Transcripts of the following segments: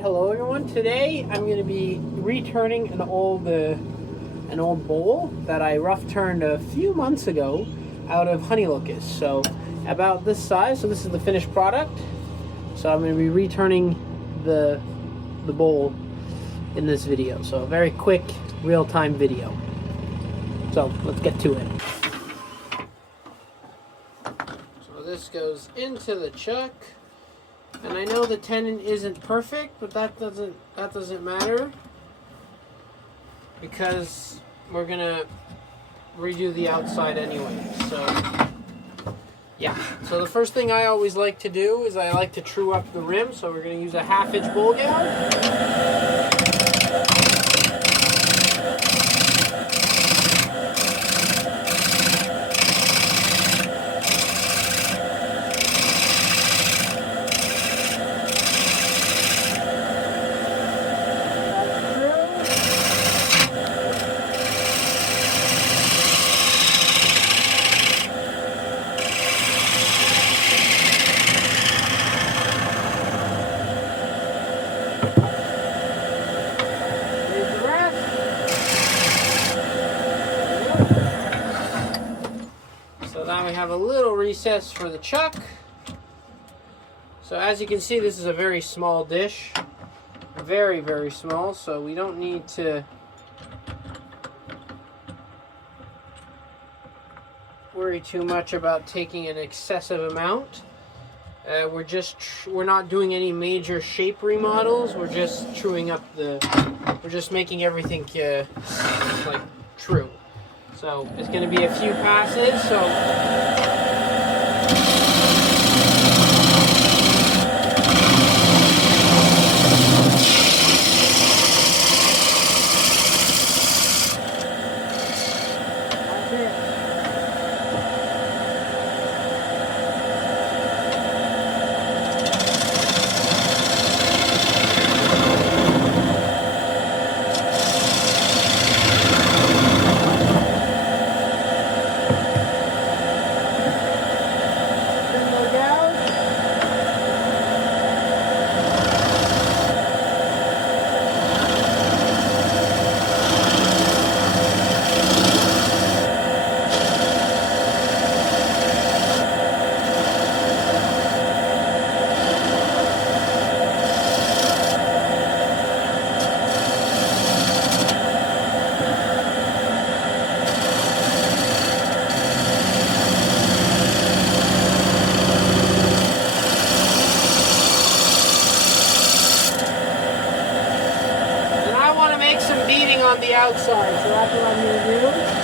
Hello everyone. Today I'm going to be returning an old bowl that I rough turned a few months ago out of honey locust. So about this size. So this is the finished product. So I'm going to be returning the bowl in this video. So a very quick real-time video. So let's get to it. So this goes into the chuck. And I know the tenon isn't perfect, but that doesn't matter because we're gonna redo the outside anyway. So yeah. So the first thing I always like to do is I like to true up the rim. So we're gonna use a 1/2-inch bowl gouge. So now we have a little recess for the chuck. So as you can see, this is a very small dish. Very, very small, so we don't need to worry too much about taking an excessive amount. We're not doing any major shape remodels. We're just truing up we're just making everything like true. So it's going to be a few passes. So on the outside, so that's what I'm going to do.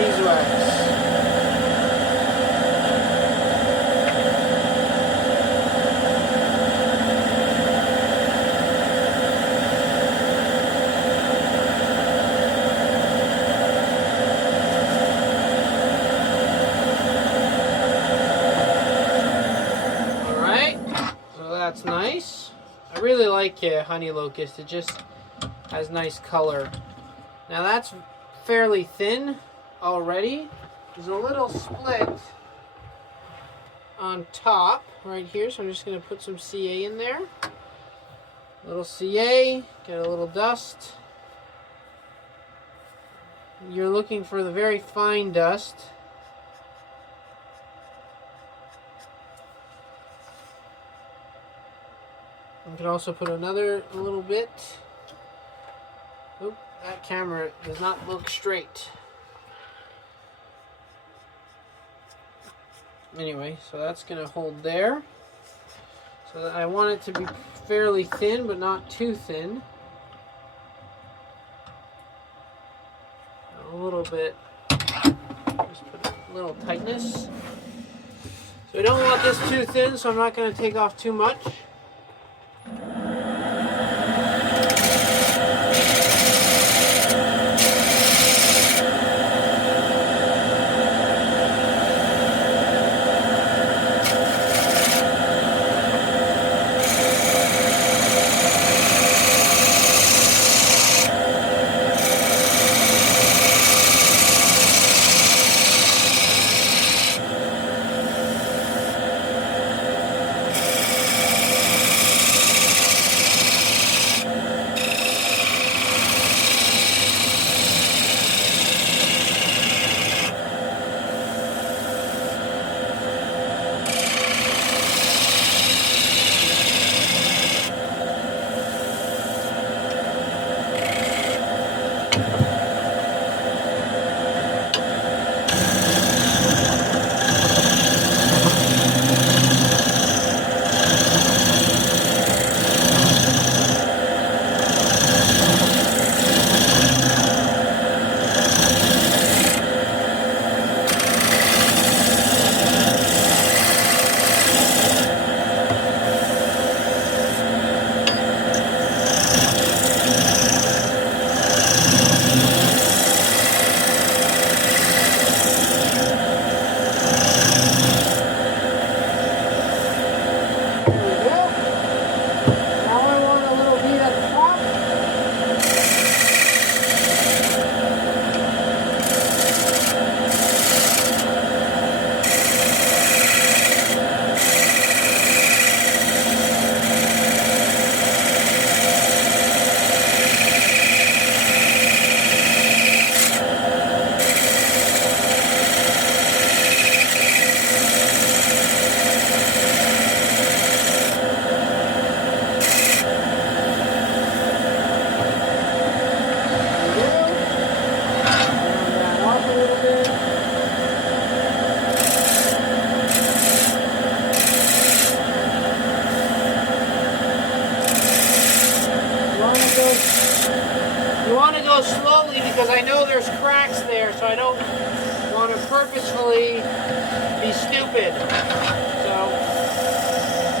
beeswax. That's nice. I really like honey locust. It just has nice color. Now that's fairly thin already. There's a little split on top right here, so I'm just going to put some CA in there. A little CA, get a little dust. You're looking for the very fine dust. You can also put another little bit. Oop, that camera does not look straight. Anyway, so that's going to hold there. So I want it to be fairly thin, but not too thin. A little bit, just put a little tightness. So we don't want this too thin, so I'm not going to take off too much. You want to go slowly because I know there's cracks there, so I don't want to purposefully be stupid. So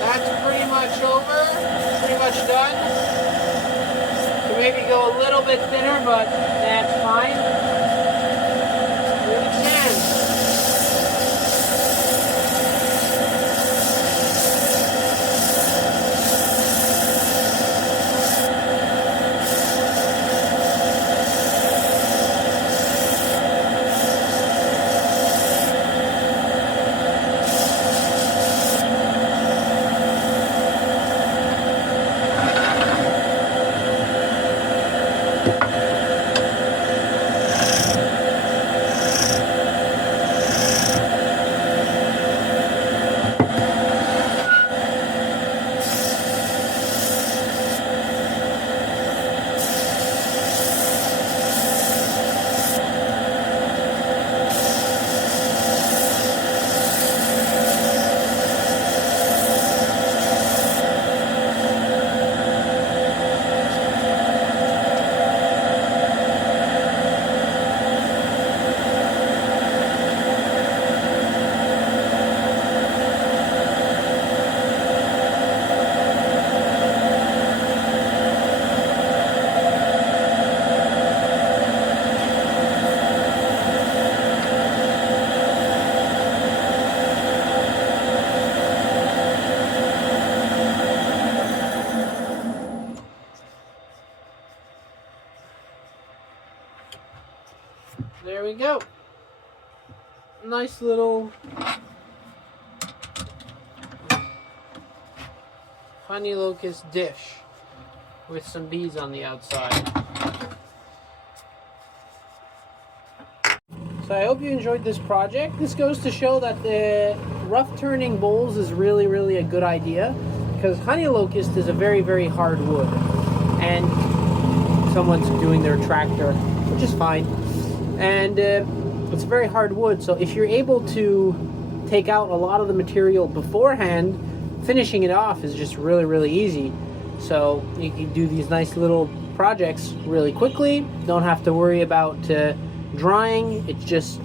that's pretty much over, pretty much done. So maybe go a little bit thinner, but that's fine. Really can. There we go. Nice little honey locust dish with some bees on the outside. So I hope you enjoyed this project. This goes to show that the rough turning bowls is really a good idea, because honey locust is a very hard wood, and someone's doing their tractor, which is fine, and it's very hard wood. So if you're able to take out a lot of the material beforehand, finishing it off is just really easy. So you can do these nice little projects really quickly. Don't have to worry about drying. It's just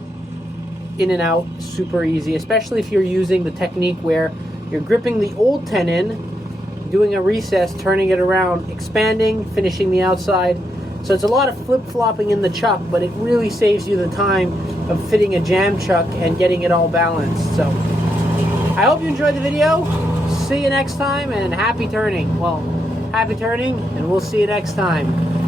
in and out, super easy, especially if you're using the technique where you're gripping the old tenon, doing a recess, turning it around, expanding, finishing the outside. So it's a lot of flip-flopping in the chuck, but it really saves you the time of fitting a jam chuck and getting it all balanced. So I hope you enjoyed the video. See you next time, and happy turning. Well, happy turning, and we'll see you next time.